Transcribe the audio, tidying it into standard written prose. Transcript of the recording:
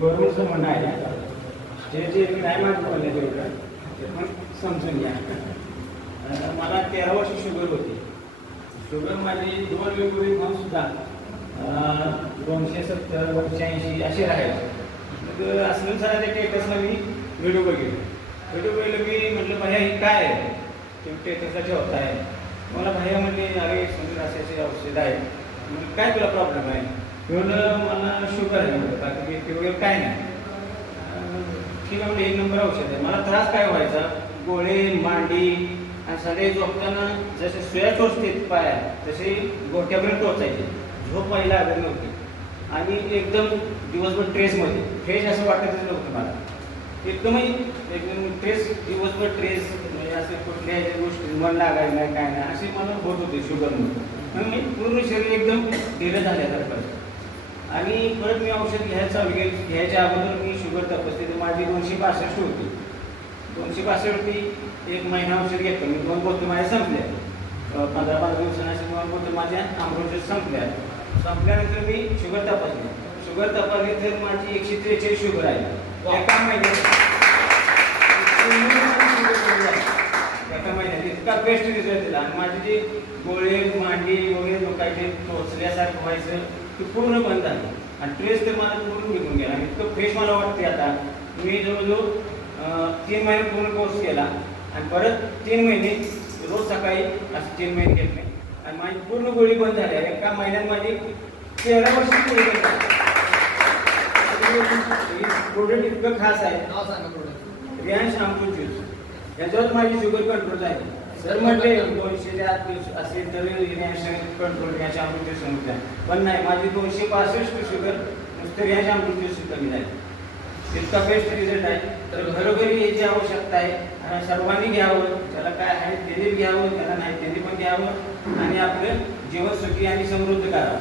गव्हर्नमेंटचं म्हणणं आहे जे काय माझं बोललं तेवढं ते पण समजून घ्या. मला 13 वर्ष शुगर होती. शुगर माझी 2 वेगवेगळी म्हणून सुद्धा 270 280 असे राहायचे. मग असं सरांच्या टेटसला मी व्हिडिओ बघितलं मी म्हटलं भैया हे काय आहे ते टेटसला ठेवत आहे. मला भैया म्हणले अरे समजा असे औषध आहे. म्हणजे काय तुला प्रॉब्लेम आहे? म्हणलं मला शुगर आहे. म्हणलं बाकी ते वगैरे काय नाही. ठीक आहे म्हणजे 1 नंबर औषध आहे. मला त्रास काय व्हायचा गोळे मांडी आणि सगळे झोपताना जसे सुया टोचते पाया तसे गोट्यापर्यंत टोचायचे. झोप व्हायला लागत नव्हती आणि एकदम दिवसभर ट्रेसमध्ये फ्रेश असं वाटतच नव्हतं मला. एकदम ट्रेस दिवसभर ट्रेस म्हणजे असं कुठल्याही गोष्टी मन लागायला नाही काय नाही असे मला होत होते शुगरमध्ये. मग मी पूर्ण शरीर एकदम ढिलं झाल्यासारखं. आणि परत मी औषध घ्यायला चालू केलं. घ्यायच्या अगोदर मी शुगर तपासली तर माझी 262 होती. 262 होती. 1 महिना औषध घेतलं मी. 2 बोतल माझ्या संपल्या. 15-15 दिवसांनी असे 2 बोतल माझ्या अमृत संपल्यानंतर मी शुगर तपासली तर माझी 143 शुगर आहे. एका महिन्यात इतका बेस्ट रिझल्ट दिला. आणि माझे जे गोळे मांडी वगैरे दुखायचे टोचल्यासारखं व्हायचं ते पूर्ण बंद झालं. आणि ट्रेस तर मला पूर्ण निघून गेला. इतकं फ्रेश मला वाटते आता. मी जवळजवळ 3 महिने पूर्ण कोर्स केला आणि परत 3 महिने रोज सकाळी असं 3 महिने घेतले आणि माझी पूर्ण गोळी बंद झाली. एका महिन्यात माझी 13 वर्ष गोळी बंद झाली. प्रोडक्ट इतकं खास आहे. रियांश अमृत ज्यूस याच्यावर माझी शुगर कंट्रोल आहे. सर म्हटले 200 असेल तर रियांश कंट्रोल रियांश अमृत ज्यूस सांगितलं पण नाही. माझी 265 शुगर नुसतं रियांश अमृत ज्यूस कमी झाली. इतका बेस्ट रिझल्ट आहे. तर घरोघरी याची आवश्यकता आहे आणि सर्वांनी घ्यावं. त्याला काय आहे त्यांनी घ्यावं, त्याला नाही त्यांनी पण घ्यावं आणि आपलं जीवन सुखी आणि समृद्ध करावं.